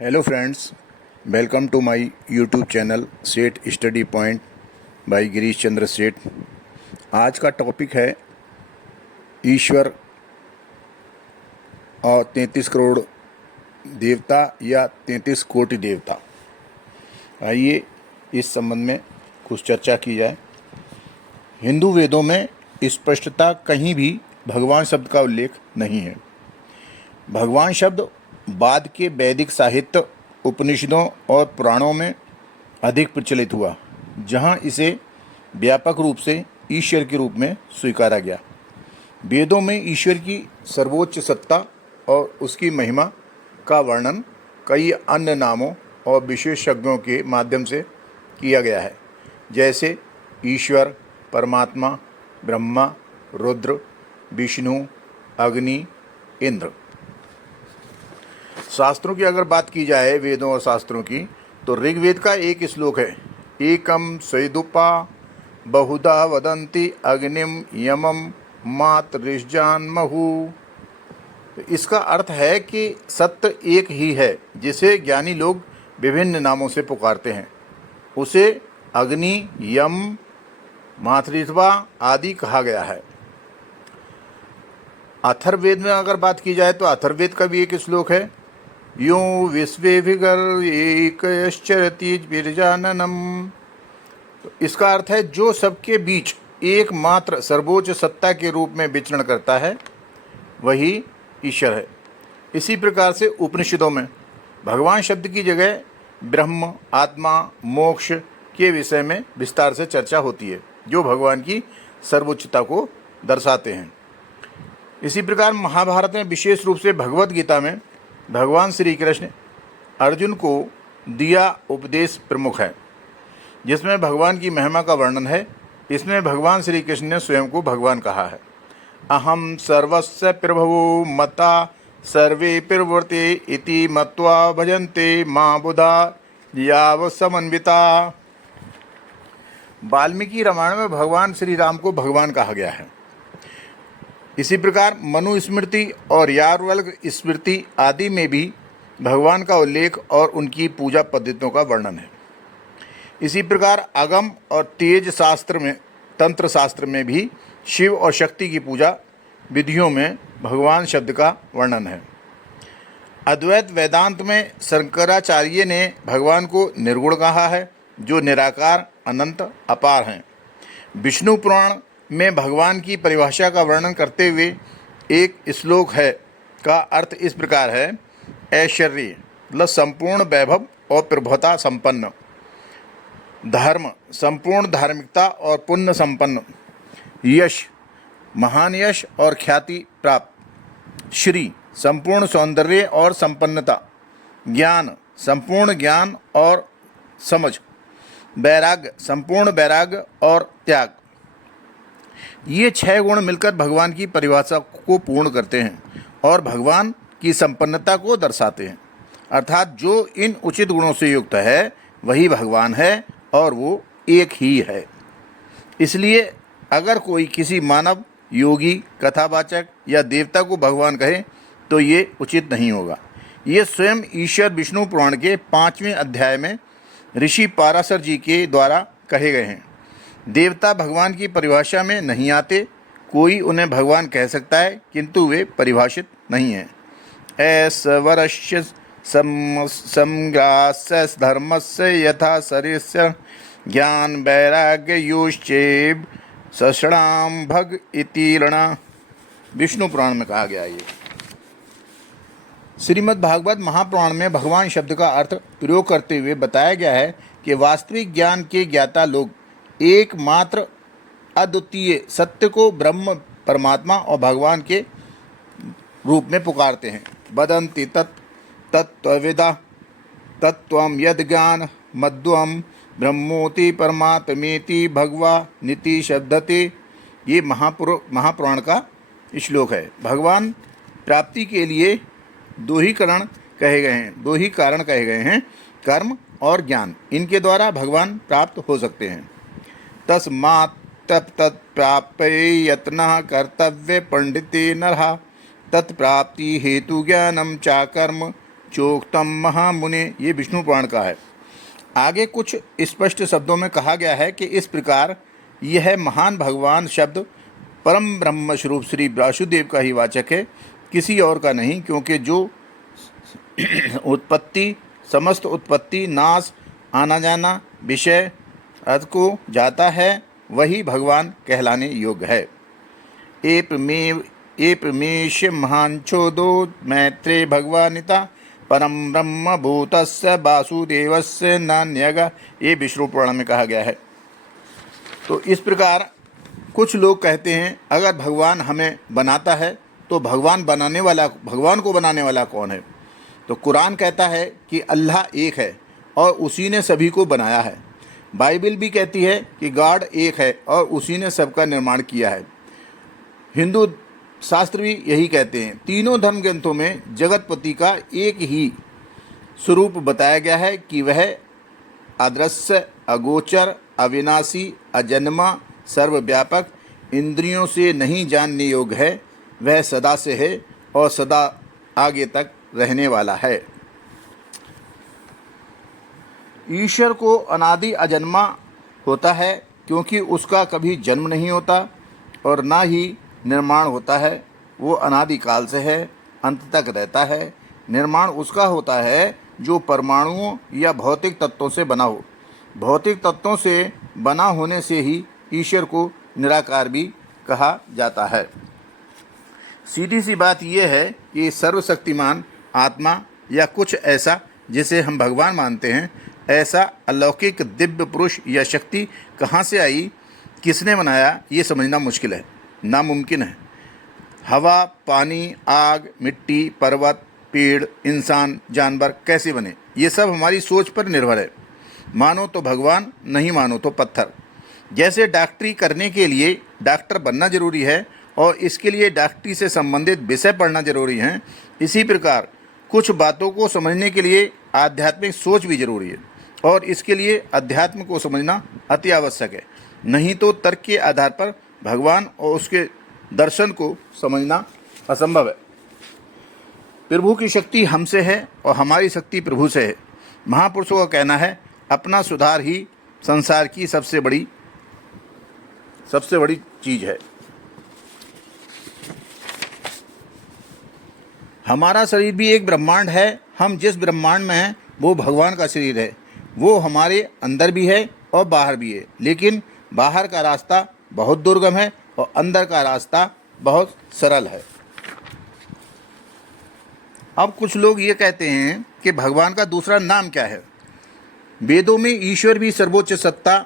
Hello friends, welcome to my YouTube channel Seth study point by Girish Chandra Seth. आज का topic है ईश्वर और 33 करोड़ देवता या 33 कोटि देवता। आइए इस संबंध में कुछ चर्चा की जाए। हिंदू वेदों में स्पष्टता कहीं भी भगवान शब्द का उल्लेख नहीं है। भगवान शब्द बाद के वैदिक साहित्य, उपनिषदों और पुराणों में अधिक प्रचलित हुआ, जहां इसे व्यापक रूप से ईश्वर के रूप में स्वीकारा गया। वेदों में ईश्वर की सर्वोच्च सत्ता और उसकी महिमा का वर्णन कई अन्य नामों और विशेषज्ञों के माध्यम से किया गया है, जैसे ईश्वर, परमात्मा, ब्रह्मा, रुद्र, विष्णु, अग्नि, इंद्र। शास्त्रों की अगर बात की जाए, वेदों और शास्त्रों की, तो ऋग्वेद का एक श्लोक है, एकम स्वैदुपा बहुधा वदंती अग्निम यमम मातृजान्महु। तो इसका अर्थ है कि सत्य एक ही है, जिसे ज्ञानी लोग विभिन्न नामों से पुकारते हैं। उसे अग्नि, यम, मातृत्वा आदि कहा गया है। अथर्ववेद में अगर बात की जाए तो अथर्ववेद का भी एक श्लोक है, यो विश्वेभिगर एकश्चरति विरजाननम। तो इसका अर्थ है, जो सबके बीच एकमात्र सर्वोच्च सत्ता के रूप में विचरण करता है वही ईश्वर है। इसी प्रकार से उपनिषदों में भगवान शब्द की जगह ब्रह्म, आत्मा, मोक्ष के विषय में विस्तार से चर्चा होती है, जो भगवान की सर्वोच्चता को दर्शाते हैं। इसी प्रकार महाभारत में, विशेष रूप से भगवत गीता में, भगवान श्री कृष्ण अर्जुन को दिया उपदेश प्रमुख है, जिसमें भगवान की महिमा का वर्णन है। इसमें भगवान श्री कृष्ण ने स्वयं को भगवान कहा है। अहम सर्वस्य प्रभवो मता सर्वे प्रवर्ते इति मत्वा भजन्ते मां बुधा याव समन्विता। वाल्मीकि रामायण में भगवान श्री राम को भगवान कहा गया है। इसी प्रकार मनुस्मृति और याज्ञवल्क्य स्मृति आदि में भी भगवान का उल्लेख और उनकी पूजा पद्धतियों का वर्णन है। इसी प्रकार अगम और तेज शास्त्र में, तंत्र शास्त्र में भी शिव और शक्ति की पूजा विधियों में भगवान शब्द का वर्णन है। अद्वैत वेदांत में शंकराचार्य ने भगवान को निर्गुण कहा है, जो निराकार, अनंत, अपार हैं। विष्णु पुराण में भगवान की परिभाषा का वर्णन करते हुए एक श्लोक है, का अर्थ इस प्रकार है, ऐश्वर्य मतलब संपूर्ण वैभव और प्रभुता संपन्न, धर्म संपूर्ण धार्मिकता और पुण्य संपन्न, यश महान यश और ख्याति प्राप्त, श्री संपूर्ण सौंदर्य और संपन्नता, ज्ञान संपूर्ण ज्ञान और समझ, वैराग्य संपूर्ण वैराग्य और त्याग। ये 6 गुण मिलकर भगवान की परिभाषा को पूर्ण करते हैं और भगवान की संपन्नता को दर्शाते हैं। अर्थात जो इन उचित गुणों से युक्त है वही भगवान है और वो एक ही है। इसलिए अगर कोई किसी मानव, योगी, कथावाचक या देवता को भगवान कहे तो ये उचित नहीं होगा। ये स्वयं ईश्वर विष्णु पुराण के 5वें अध्याय में ऋषि पाराशर जी के द्वारा कहे गए हैं। देवता भगवान की परिभाषा में नहीं आते। कोई उन्हें भगवान कह सकता है, किंतु वे परिभाषित नहीं हैं। ऐश्वर्य संग्रास्य धर्मस्य यथा शरीरस्य ज्ञान वैराग्य युश्चेव सषणाम भग इति ऋणा। विष्णु पुराण में कहा गया। ये श्रीमद् भागवत महापुराण में भगवान शब्द का अर्थ प्रयोग करते हुए बताया गया है कि वास्तविक ज्ञान के ज्ञाता लोग एकमात्र अद्वितीय सत्य को ब्रह्म, परमात्मा और भगवान के रूप में पुकारते हैं। वदन्ति तत्त्वविदा तत्त्वं यद् ज्ञान मध्वं ब्रह्मोति परमात्मेति भगवा नीति शब्दते। ये महापुराण का श्लोक है। भगवान प्राप्ति के लिए दो ही कारण कहे गए हैं, कर्म और ज्ञान। इनके द्वारा भगवान प्राप्त हो सकते हैं। तस्मात् तत्प्राप्तये यत्नः कर्तव्य पंडिते नरः तत्प्राप्ति हेतु ज्ञानम चाकर्म चोक्तम महामुने, ये विष्णु पुराण का है। आगे कुछ स्पष्ट शब्दों में कहा गया है कि इस प्रकार यह महान भगवान शब्द परम ब्रह्म स्वरूप श्री वासुदेव का ही वाचक है, किसी और का नहीं, क्योंकि जो उत्पत्ति, समस्त उत्पत्ति, नाश, आना जाना, विषय अर्थ को जाता है, वही भगवान कहलाने योग्य है। एपमेश महांचोदो मैत्रे भगवानिता परम ब्रह्म भूतस्य वासुदेवस्य नान्यगा, ये विष्णु पुराण में कहा गया है। तो इस प्रकार कुछ लोग कहते हैं अगर भगवान हमें बनाता है तो भगवान को बनाने वाला कौन है? तो कुरान कहता है कि अल्लाह एक है और उसी ने सभी को बनाया है। बाइबल भी कहती है कि गॉड एक है और उसी ने सबका निर्माण किया है। हिंदू शास्त्र भी यही कहते हैं। तीनों धर्म ग्रंथों में जगतपति का एक ही स्वरूप बताया गया है कि वह अदृश्य, अगोचर, अविनाशी, अजन्मा, सर्वव्यापक, इंद्रियों से नहीं जानने योग्य है। वह सदा से है और सदा आगे तक रहने वाला है। ईश्वर को अनादि अजन्मा होता है, क्योंकि उसका कभी जन्म नहीं होता और ना ही निर्माण होता है। वो अनादिकाल से है, अंत तक रहता है। निर्माण उसका होता है जो परमाणुओं या भौतिक तत्वों से बना हो। भौतिक तत्वों से बना होने से ही ईश्वर को निराकार भी कहा जाता है। सीधी सी बात यह है कि सर्वशक्तिमान आत्मा या कुछ ऐसा जिसे हम भगवान मानते हैं, ऐसा अलौकिक दिव्य पुरुष या शक्ति कहाँ से आई, किसने बनाया, ये समझना मुश्किल है, नामुमकिन है। हवा, पानी, आग, मिट्टी, पर्वत, पेड़, इंसान, जानवर कैसे बने, ये सब हमारी सोच पर निर्भर है। मानो तो भगवान, नहीं मानो तो पत्थर। जैसे डॉक्टरी करने के लिए डॉक्टर बनना जरूरी है और इसके लिए डॉक्टरी से संबंधित विषय पढ़ना जरूरी है, इसी प्रकार कुछ बातों को समझने के लिए आध्यात्मिक सोच भी जरूरी है और इसके लिए अध्यात्म को समझना अति आवश्यक है। नहीं तो तर्क के आधार पर भगवान और उसके दर्शन को समझना असंभव है। प्रभु की शक्ति हमसे है और हमारी शक्ति प्रभु से है। महापुरुषों का कहना है अपना सुधार ही संसार की सबसे बड़ी चीज है। हमारा शरीर भी एक ब्रह्मांड है। हम जिस ब्रह्मांड में हैं वो भगवान का शरीर है। वो हमारे अंदर भी है और बाहर भी है, लेकिन बाहर का रास्ता बहुत दुर्गम है और अंदर का रास्ता बहुत सरल है। अब कुछ लोग ये कहते हैं कि भगवान का दूसरा नाम क्या है। वेदों में ईश्वर भी सर्वोच्च सत्ता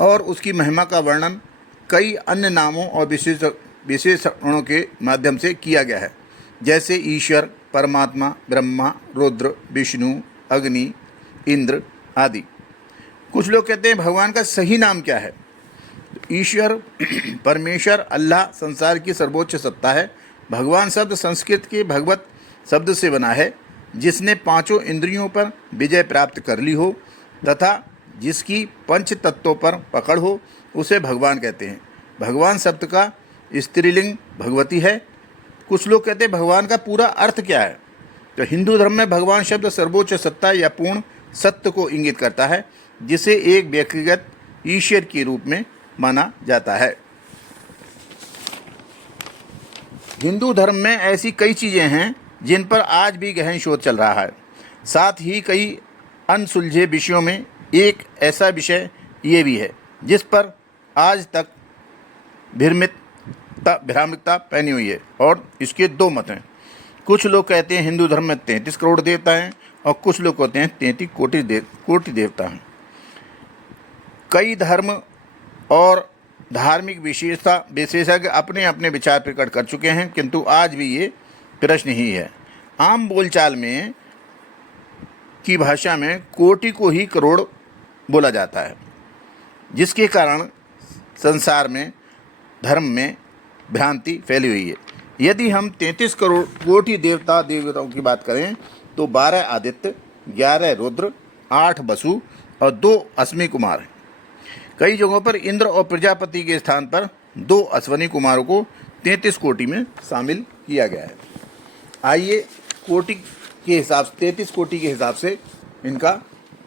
और उसकी महिमा का वर्णन कई अन्य नामों और विशेषणों के माध्यम से किया गया है, जैसे ईश्वर, परमात्मा, ब्रह्मा, रुद्र, विष्णु, अग्नि, इंद्र आदि। कुछ लोग कहते हैं भगवान का सही नाम क्या है। ईश्वर, परमेश्वर, अल्लाह संसार की सर्वोच्च सत्ता है। भगवान शब्द संस्कृत के भगवत शब्द से बना है, जिसने पांचों इंद्रियों पर विजय प्राप्त कर ली हो तथा जिसकी पंच तत्वों पर पकड़ हो, उसे भगवान कहते हैं। भगवान शब्द का स्त्रीलिंग भगवती है। कुछ लोग कहते हैं भगवान का पूरा अर्थ क्या है। तो हिंदू धर्म में भगवान शब्द सर्वोच्च सत्ता या पूर्ण सत्य को इंगित करता है, जिसे एक व्यक्तिगत ईश्वर के रूप में माना जाता है। हिंदू धर्म में ऐसी कई चीज़ें हैं जिन पर आज भी गहन शोध चल रहा है। साथ ही कई अनसुलझे विषयों में एक ऐसा विषय ये भी है जिस पर आज तक भ्रामकता पहनी हुई है, और इसके दो मत हैं। कुछ लोग कहते हैं हिंदू धर्म में 33 करोड़ देवता हैं और कुछ लोग कहते हैं 33 कोटि देवता हैं। कई धर्म और धार्मिक विशेषज्ञ अपने अपने विचार प्रकट कर चुके हैं, किंतु आज भी ये प्रश्न ही है। आम बोलचाल में की भाषा में कोटि को ही करोड़ बोला जाता है, जिसके कारण संसार में धर्म में भ्रांति फैली हुई है। यदि हम 33 करोड़ कोटि देवताओं की बात करें तो 12 आदित्य, 11 रुद्र, 8 वसु और 2 अश्विनी कुमार हैं। कई जगहों पर इंद्र और प्रजापति के स्थान पर 2 अश्विनी कुमारों को 33 कोटि में शामिल किया गया है। आइए कोटि के हिसाब से 33 कोटि के हिसाब से इनका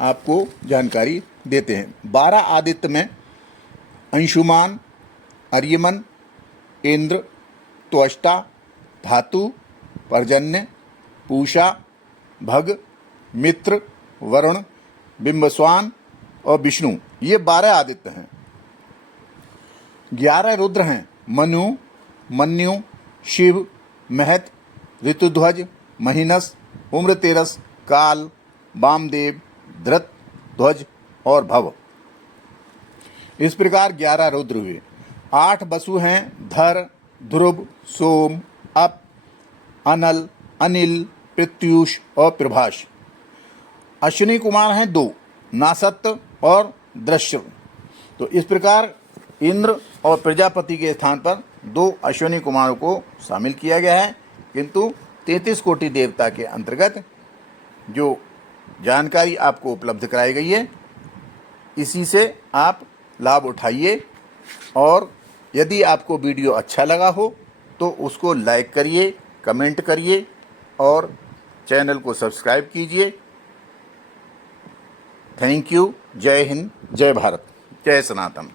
आपको जानकारी देते हैं। 12 आदित्य में अंशुमान, अर्यमन, इंद्र, त्वष्टा, धातु, पर्जन्य, पूषा, भग, मित्र, वरुण, बिंबस्वान और विष्णु, ये 12 आदित्य हैं। 11 रुद्र हैं, मनु, मन्यु, शिव, महत, ऋतुध्वज, महीनस, उम्रतेरस, काल, वामदेव, धृत, ध्वज और भव। इस प्रकार 11 रुद्र हुए। 8 वसु हैं, धर, ध्रुव, सोम, अप, अनल, अनिल, प्रत्यूष और प्रभाष। अश्विनी कुमार हैं 2, नासत्त और दृश्य। तो इस प्रकार इंद्र और प्रजापति के स्थान पर 2 अश्विनी कुमारों को शामिल किया गया है, किंतु 33 कोटि देवता के अंतर्गत जो जानकारी आपको उपलब्ध कराई गई है, इसी से आप लाभ उठाइए। और यदि आपको वीडियो अच्छा लगा हो तो उसको लाइक करिए, कमेंट करिए और चैनल को सब्सक्राइब कीजिए। Thank you. जय हिंद, जय भारत, जय सनातन।